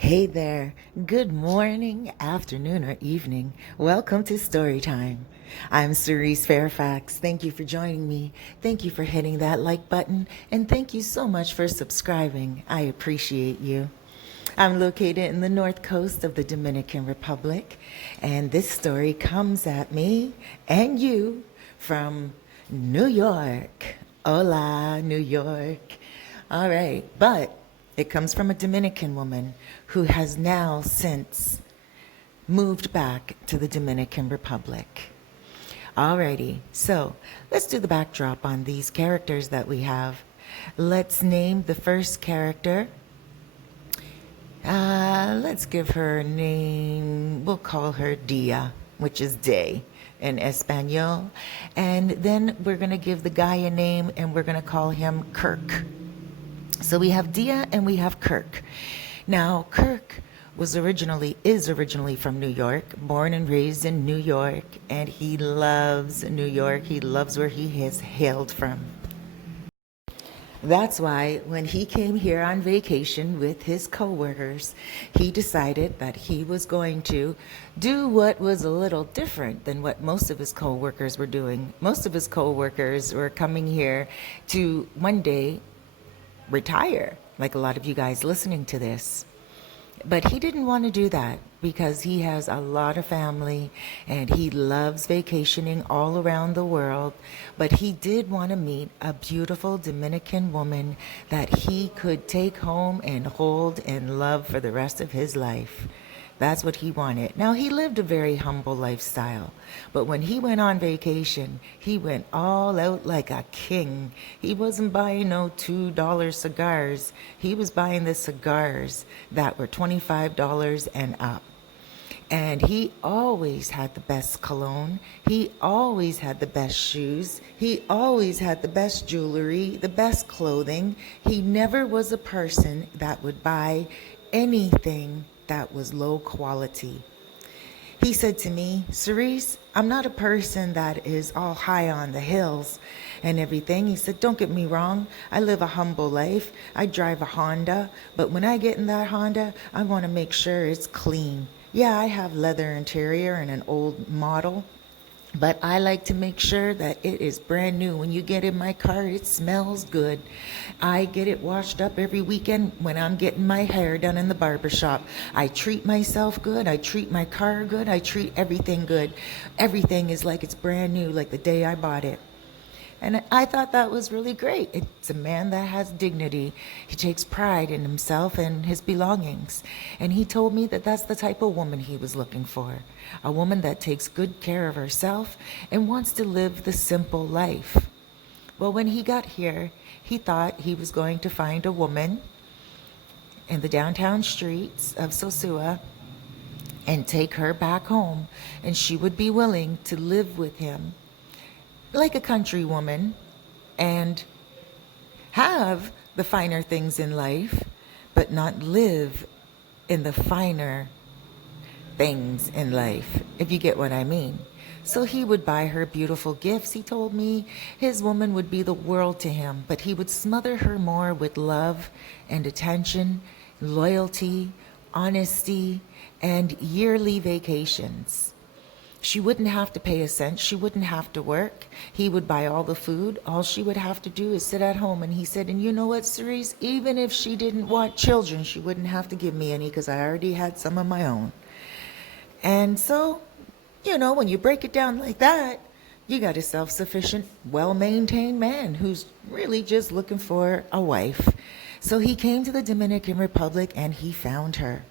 Hey there. Good morning, afternoon, or evening. Welcome to Story Time. I'm Cerise Fairfax. Thank you for joining me. Thank you for hitting that like button. And thank you so much for subscribing. I appreciate you. I'm located in the north coast of the Dominican Republic. And this story comes at me and you from New York. Hola, New York. All right. But it comes from a Dominican woman who has now since moved back to the Dominican Republic. Alrighty, so let's do the backdrop on these characters that we have. Let's name the first character. Let's give her a name. We'll call her Dia, which is day in Espanol. And then we're going to give the guy a name and we're going to call him Kirk. So we have Dia and we have Kirk. Now, Kirk is originally from New York, born and raised in New York, and he loves New York. He loves where he has hailed from. That's why when he came here on vacation with his coworkers, he decided that he was going to do what was a little different than what most of his coworkers were doing. Most of his coworkers were coming here to one day retire, like a lot of you guys listening to this. But he didn't want to do that because he has a lot of family and he loves vacationing all around the world. But he did want to meet a beautiful Dominican woman that he could take home and hold and love for the rest of his life. That's what he wanted. Now, he lived a very humble lifestyle, but when he went on vacation, he went all out like a king. He wasn't buying no $2 cigars. He was buying the cigars that were $25 and up. And he always had the best cologne. He always had the best shoes. He always had the best jewelry, the best clothing. He never was a person that would buy anything that was low quality. He said to me, Cerise, I'm not a person that is all high on the hills and everything. He said, don't get me wrong. I live a humble life. I drive a Honda, but when I get in that Honda, I want to make sure it's clean. Yeah, I have leather interior and an old model, but I like to make sure that it is brand new. When you get in my car, it smells good. I get it washed up every weekend when I'm getting my hair done in the barber shop. I treat myself good. I treat my car good. I treat everything good. Everything is like it's brand new, like the day I bought it. And I thought that was really great. It's a man that has dignity. He takes pride in himself and his belongings. And he told me that that's the type of woman he was looking for. A woman that takes good care of herself and wants to live the simple life. Well, when he got here, he thought he was going to find a woman in the downtown streets of Sosua and take her back home, and she would be willing to live with him like a country woman and have the finer things in life, but not live in the finer things in life, if you get what I mean. So he would buy her beautiful gifts. He told me his woman would be the world to him, but he would smother her more with love and attention, loyalty, honesty, and yearly vacations. She wouldn't have to pay a cent. She wouldn't have to work. He would buy all the food. All she would have to do is sit at home. And he said, and you know what, Cerise? Even if she didn't want children, she wouldn't have to give me any because I already had some of my own. And so, when you break it down like that, you got a self-sufficient, well-maintained man who's really just looking for a wife. So he came to the Dominican Republic and he found her.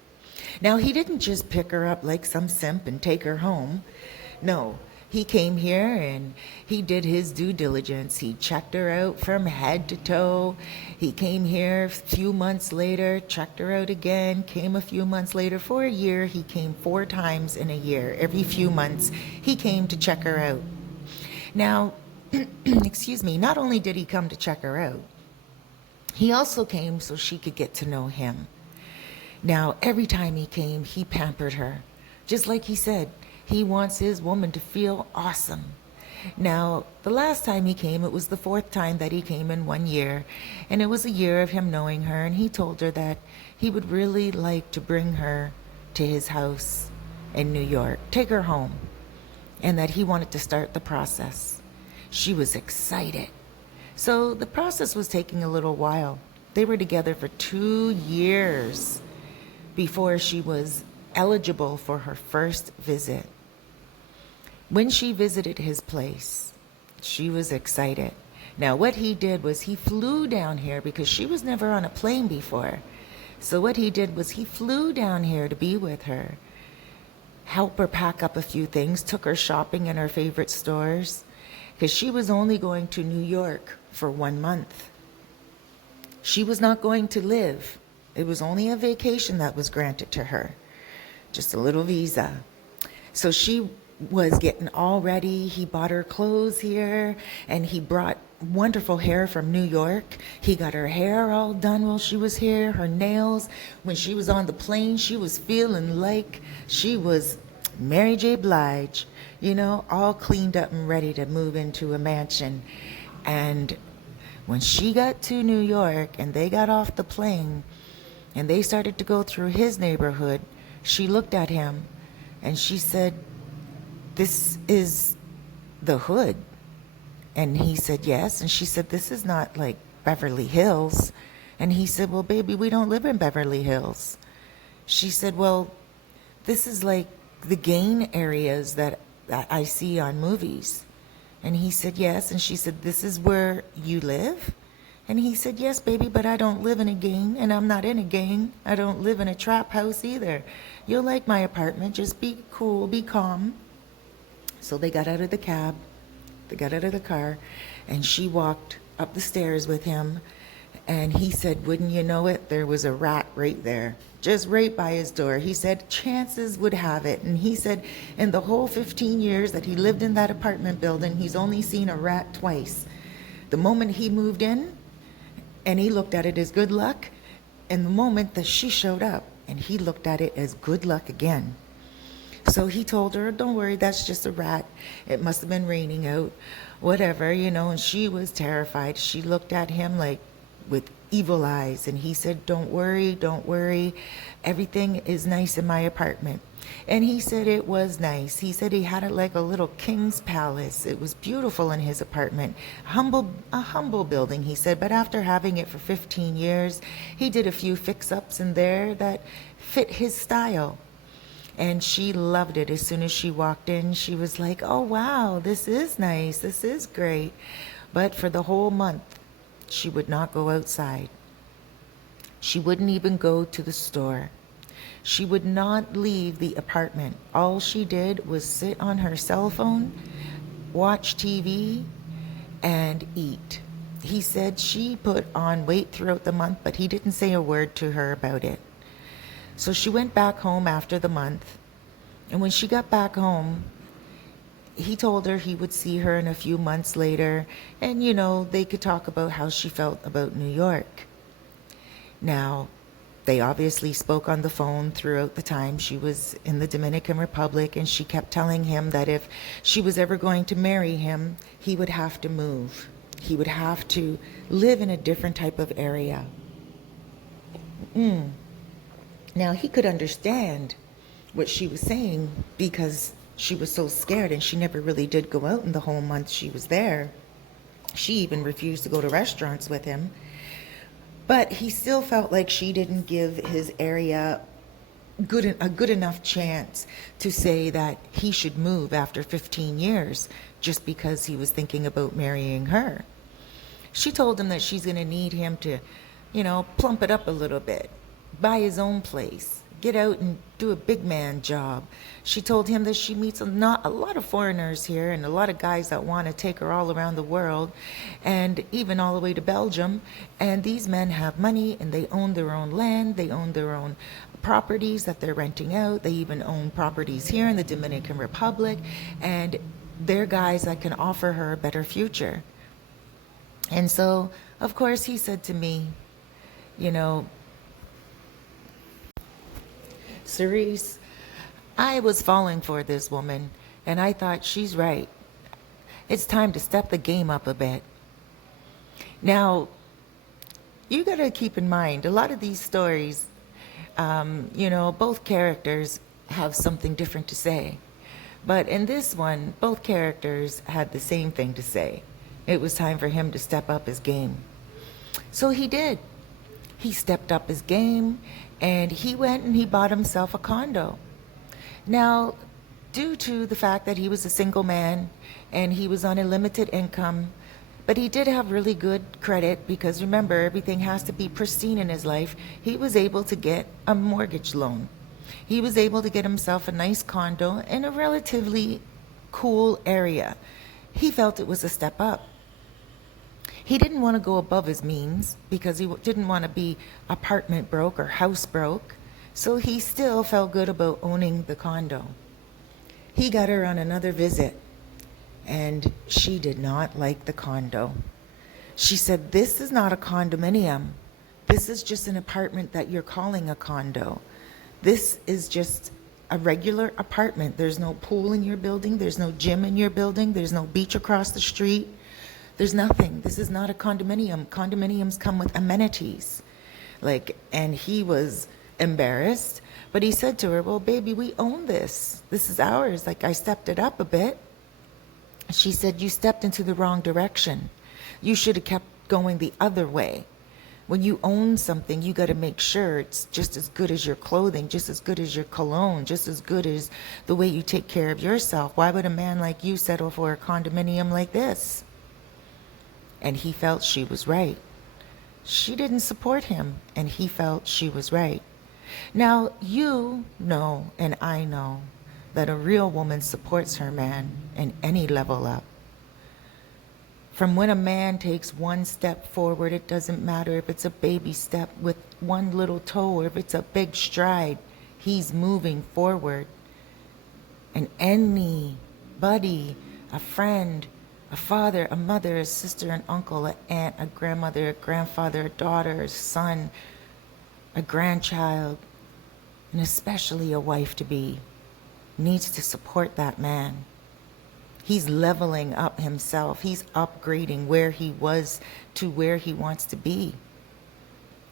Now, he didn't just pick her up like some simp and take her home. No, he came here and he did his due diligence. He checked her out from head to toe. He came here a few months later, checked her out again, came a few months later. For a year, he came 4 times in a year. Every few months, he came to check her out. Now, excuse me, not only did he come to check her out, he also came so she could get to know him. Now, every time he came, he pampered her. Just like he said, he wants his woman to feel awesome. Now, the last time he came, it was the fourth time that he came in 1 year, and it was a year of him knowing her, and he told her that he would really like to bring her to his house in New York, take her home, and that he wanted to start the process. She was excited. So the process was taking a little while. They were together for 2 years before she was eligible for her first visit. When she visited his place, she was excited. Now, what he did was he flew down here because she was never on a plane before. So what he did was he flew down here to be with her, help her pack up a few things, took her shopping in her favorite stores, because she was only going to New York for 1 month. She was not going to live. It was only a vacation that was granted to her, just a little visa. So she was getting all ready. He bought her clothes here, and he brought wonderful hair from New York. He got her hair all done while she was here, her nails. When she was on the plane, she was feeling like she was Mary J. Blige, all cleaned up and ready to move into a mansion. And when she got to New York and they got off the plane and they started to go through his neighborhood, she looked at him and she said, "This is the hood." And he said, "Yes." And she said, "This is not like Beverly Hills." And he said, "Well, baby, we don't live in Beverly Hills." She said, "Well, this is like the gang areas that I see on movies." And he said, "Yes." And she said, "This is where you live?" And he said, "Yes, baby, but I don't live in a gang, and I'm not in a gang. I don't live in a trap house either. You'll like my apartment. Just be cool, be calm." So they got out of the cab. They got out of the car, and she walked up the stairs with him. And he said, wouldn't you know it, there was a rat right there, just right by his door. He said, chances would have it. And he said, in the whole 15 years that he lived in that apartment building, he's only seen a rat twice. The moment he moved in, and he looked at it as good luck, and the moment that she showed up, and he looked at it as good luck again. So he told her, "Don't worry, that's just a rat. It must have been raining out, whatever, and she was terrified. She looked at him like with evil eyes, and he said, don't worry, don't worry. Everything is nice in my apartment." And he said it was nice. He said he had it like a little king's palace. It was beautiful in his apartment. A humble building, he said, but after having it for 15 years, he did a few fix-ups in there that fit his style. And she loved it. As soon as she walked in, she was like, "Oh, wow, this is nice. This is great." But for the whole month, she would not go outside. She wouldn't even go to the store. She would not leave the apartment. All she did was sit on her cell phone, watch TV, and eat. He said she put on weight throughout the month, but he didn't say a word to her about it. So she went back home after the month, and when she got back home, he told her he would see her in a few months later, and they could talk about how she felt about New York. Now, they obviously spoke on the phone throughout the time she was in the Dominican Republic, and she kept telling him that if she was ever going to marry him, he would have to move. He would have to live in a different type of area. Now, he could understand what she was saying because she was so scared, and she never really did go out in the whole month she was there. She even refused to go to restaurants with him. But he still felt like she didn't give his area a good enough chance to say that he should move after 15 years just because he was thinking about marrying her. She told him that she's going to need him to, plump it up a little bit, buy his own place, get out and do a big man job. She told him that she meets not a lot of foreigners here and a lot of guys that want to take her all around the world and even all the way to Belgium. And these men have money and they own their own land. They own their own properties that they're renting out. They even own properties here in the Dominican Republic. And they're guys that can offer her a better future. And so, of course, he said to me, "Cerise, I was falling for this woman, and I thought she's right. It's time to step the game up a bit. Now, you got to keep in mind, a lot of these stories, both characters have something different to say. But in this one, both characters had the same thing to say. It was time for him to step up his game. So he did. He stepped up his game, and he went and he bought himself a condo. Now, due to the fact that he was a single man and he was on a limited income, but he did have really good credit, because remember, everything has to be pristine in his life, he was able to get a mortgage loan. He was able to get himself a nice condo in a relatively cool area. He felt it was a step up. He didn't want to go above his means because he didn't want to be apartment broke or house broke. So he still felt good about owning the condo. He got her on another visit, and she did not like the condo. She said, "This is not a condominium. This is just an apartment that you're calling a condo. This is just a regular apartment. There's no pool in your building. There's no gym in your building. There's no beach across the street. There's nothing. This is not a condominium. Condominiums come with amenities." And he was embarrassed, but he said to her, "Well, baby, we own this. This is ours. I stepped it up a bit." She said, "You stepped into the wrong direction. You should have kept going the other way. When you own something, you got to make sure it's just as good as your clothing, just as good as your cologne, just as good as the way you take care of yourself. Why would a man like you settle for a condominium like this?" And he felt she was right. She didn't support him, and he felt she was right. Now, you know, and I know, that a real woman supports her man in any level up. From when a man takes one step forward, it doesn't matter if it's a baby step with one little toe or if it's a big stride, he's moving forward. And anybody, a friend, a father, a mother, a sister, an uncle, an aunt, a grandmother, a grandfather, a daughter, a son, a grandchild, and especially a wife-to-be, needs to support that man. He's leveling up himself. He's upgrading where he was to where he wants to be.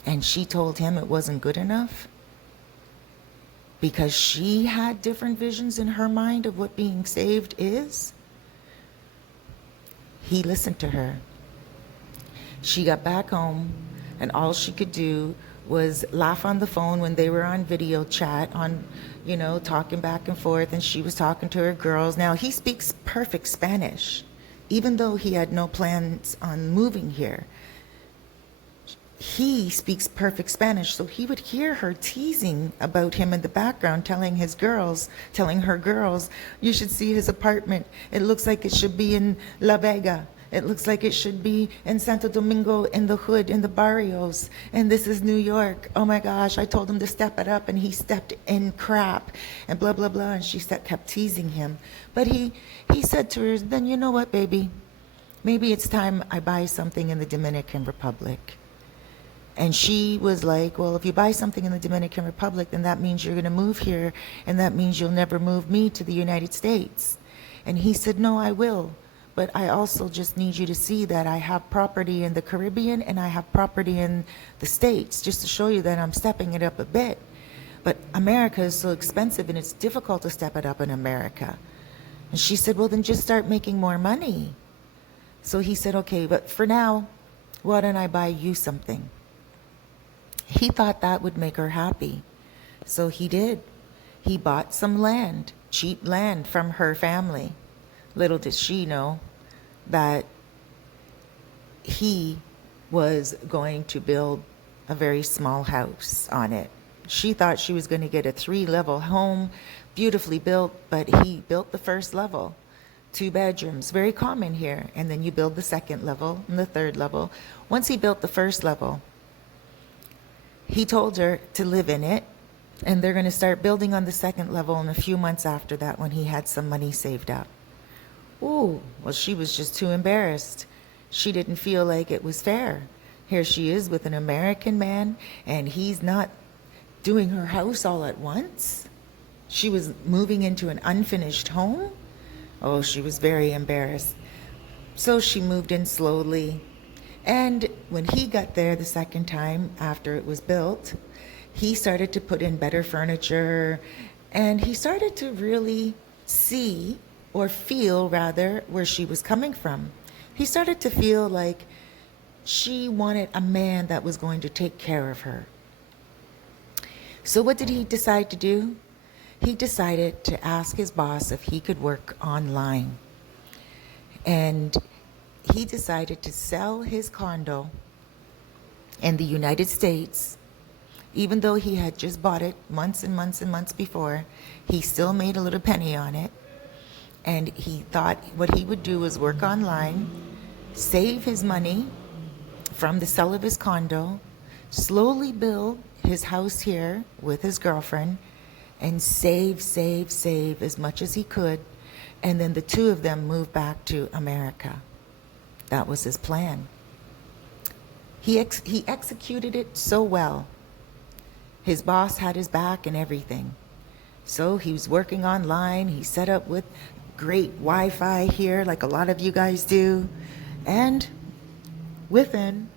And she told him it wasn't good enough because she had different visions in her mind of what being saved is. He listened to her. She got back home, and all she could do was laugh on the phone when they were on video chat, talking back and forth, and she was talking to her girls. Now, he speaks perfect Spanish, even though he had no plans on moving here. He speaks perfect Spanish, so he would hear her teasing about him in the background, telling her girls, "You should see his apartment. It looks like it should be in La Vega. It looks like it should be in Santo Domingo, in the hood, in the barrios. And this is New York. Oh my gosh, I told him to step it up, and he stepped in crap," and blah, blah, blah. And she kept teasing him. But he said to her, "Then you know what, baby? Maybe it's time I buy something in the Dominican Republic." And she was like, "Well, if you buy something in the Dominican Republic, then that means you're going to move here, and that means you'll never move me to the United States." And he said, "No, I will. But I also just need you to see that I have property in the Caribbean and I have property in the States, just to show you that I'm stepping it up a bit. But America is so expensive, and it's difficult to step it up in America." And she said, "Well, then just start making more money." So he said, "Okay, but for now, why don't I buy you something?" He thought that would make her happy. So he did. He bought some land, cheap land from her family. Little did she know that he was going to build a very small house on it. She thought she was going to get a 3-level home, beautifully built, but he built the first level, 2 bedrooms, very common here. And then you build the second level and the third level. Once he built the first level, he told her to live in it, and they're going to start building on the second level in a few months after that, when he had some money saved up. Ooh, well, she was just too embarrassed. She didn't feel like it was fair. Here she is with an American man, and he's not doing her house all at once. She was moving into an unfinished home. Oh, she was very embarrassed. So she moved in slowly. And when he got there the second time after it was built, he started to put in better furniture, and he started to really see, or feel rather, where she was coming from. He started to feel like she wanted a man that was going to take care of her. So what did he decide to do? He decided to ask his boss if he could work online. And he decided to sell his condo in the United States. Even though he had just bought it months and months and months before, he still made a little penny on it. And he thought what he would do was work online, save his money from the sale of his condo, slowly build his house here with his girlfriend, and save as much as he could. And then the two of them moved back to America. That was his plan. He executed it so well. His boss had his back and everything. So he was working online. He set up with great Wi-Fi here, like a lot of you guys do. And within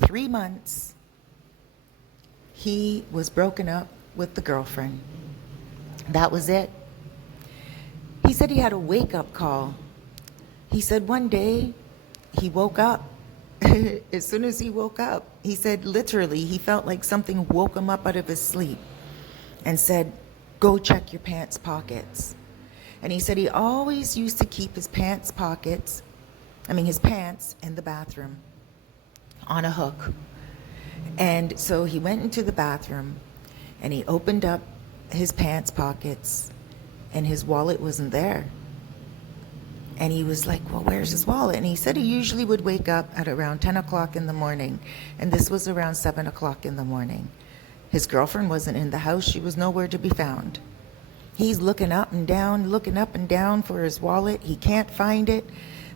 3 months, he was broken up with the girlfriend. That was it. He said he had a wake-up call. He said one day he woke up. As soon as he woke up, he said literally he felt like something woke him up out of his sleep and said, "Go check your pants pockets." And he said he always used to keep his pants in the bathroom on a hook. And so he went into the bathroom and he opened up his pants pockets and his wallet wasn't there. And he was like, "Well, where's his wallet?" And he said he usually would wake up at around 10 o'clock in the morning. And this was around 7 o'clock in the morning. His girlfriend wasn't in the house. She was nowhere to be found. He's looking up and down for his wallet. He can't find it.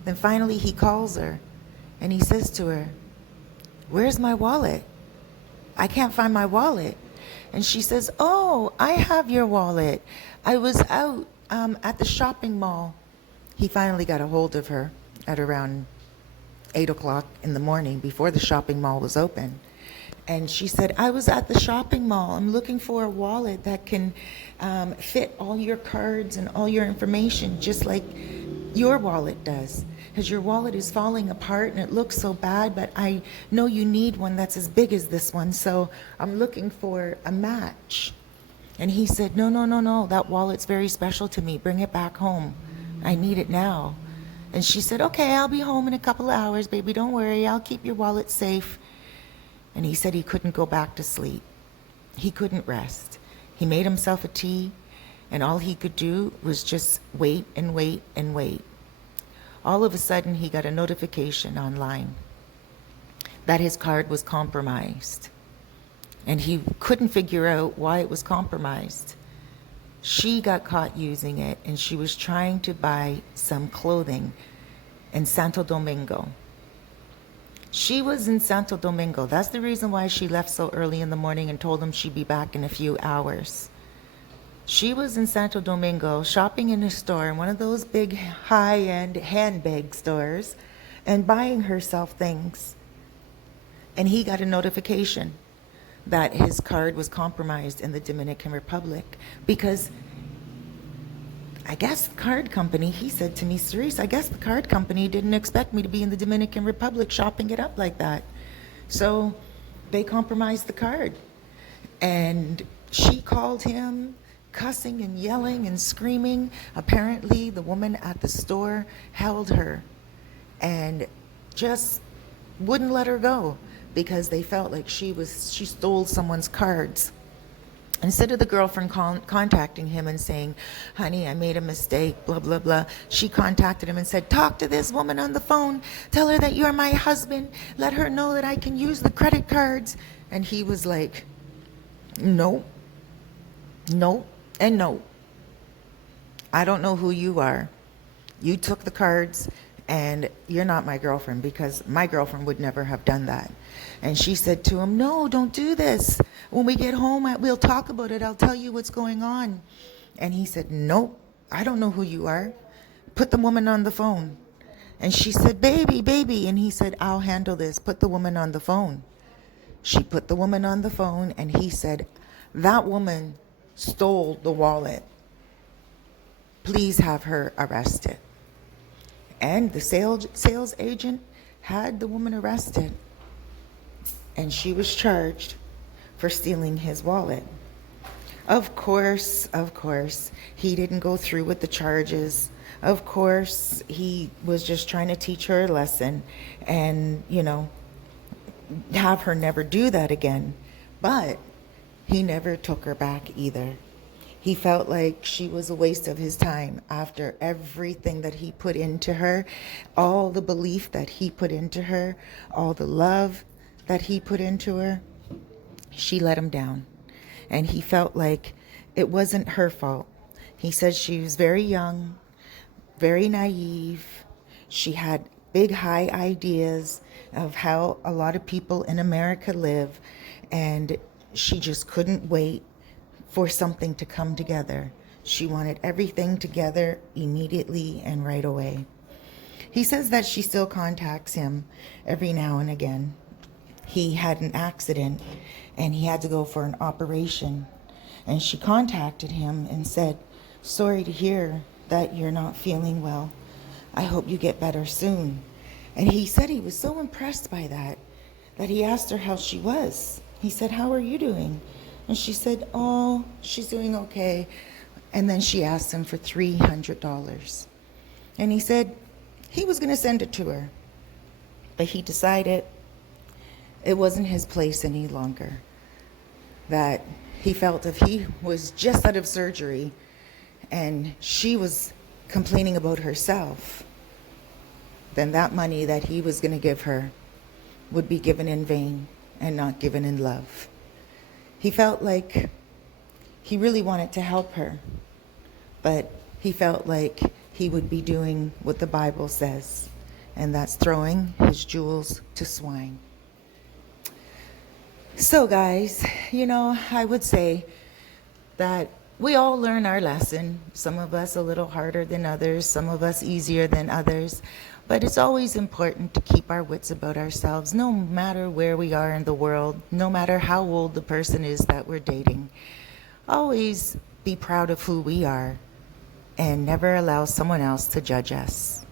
Then finally he calls her and he says to her, "Where's my wallet? I can't find my wallet." And she says, "Oh, I have your wallet. I was out at the shopping mall." He finally got a hold of her at around 8 o'clock in the morning before the shopping mall was open. And she said, "I was at the shopping mall. I'm looking for a wallet that can fit all your cards and all your information, just like your wallet does. Because your wallet is falling apart and it looks so bad, but I know you need one that's as big as this one, so I'm looking for a match." And he said, No, that wallet's very special to me. Bring it back home. I need it now." And she said, "Okay, I'll be home in a couple of hours, baby. Don't worry. I'll keep your wallet safe." And he said he couldn't go back to sleep. He couldn't rest. He made himself a tea, and all he could do was just wait and wait and wait. All of a sudden, he got a notification online that his card was compromised. And he couldn't figure out why it was compromised. She got caught using it, and she was trying to buy some clothing in Santo Domingo. She was in Santo Domingo. That's the reason why she left so early in the morning and told him she'd be back in a few hours. She was in Santo Domingo shopping in a store, in one of those big high-end handbag stores, and buying herself things. And he got a notification that his card was compromised in the Dominican Republic because I guess the card company, he said to me, "Cerise, I guess the card company didn't expect me to be in the Dominican Republic shopping it up like that. So they compromised the card." And she called him, cussing and yelling and screaming. Apparently, the woman at the store held her and just wouldn't let her go because they felt like she stole someone's cards. Instead of the girlfriend contacting him and saying, "Honey, I made a mistake, blah, blah, blah," she contacted him and said, "Talk to this woman on the phone. Tell her that you're my husband. Let her know that I can use the credit cards." And he was like, "No, no, and no. I don't know who you are. You took the cards, and you're not my girlfriend, because my girlfriend would never have done that." And she said to him, "No, don't do this. When we get home, we'll talk about it. I'll tell you what's going on." And he said, "Nope, I don't know who you are. Put the woman on the phone." And she said, baby, baby. And he said, I'll handle this. Put the woman on the phone. She put the woman on the phone, and he said, that woman stole the wallet. Please have her arrested. And the sales agent had the woman arrested, and she was charged for stealing his wallet. Of course, he didn't go through with the charges. Of course, he was just trying to teach her a lesson and, have her never do that again. But he never took her back either. He felt like she was a waste of his time after everything that he put into her, all the belief that he put into her, all the love that he put into her. She let him down. And he felt like it wasn't her fault. He said she was very young, very naive. She had big, high ideas of how a lot of people in America live, and she just couldn't wait for something to come together. She wanted everything together immediately and right away. He says that she still contacts him every now and again. He had an accident and he had to go for an operation. And she contacted him and said, sorry to hear that you're not feeling well. I hope you get better soon. And he said he was so impressed by that he asked her how she was. He said, how are you doing? And she said, oh, she's doing okay. And then she asked him for $300. And he said he was going to send it to her. But he decided it wasn't his place any longer. That he felt if he was just out of surgery and she was complaining about herself, then that money that he was going to give her would be given in vain and not given in love. He felt like he really wanted to help her, but he felt like he would be doing what the Bible says, and that's throwing his jewels to swine. So guys, I would say that we all learn our lesson. Some of us a little harder than others, some of us easier than others. But it's always important to keep our wits about ourselves, no matter where we are in the world, no matter how old the person is that we're dating. Always be proud of who we are and never allow someone else to judge us.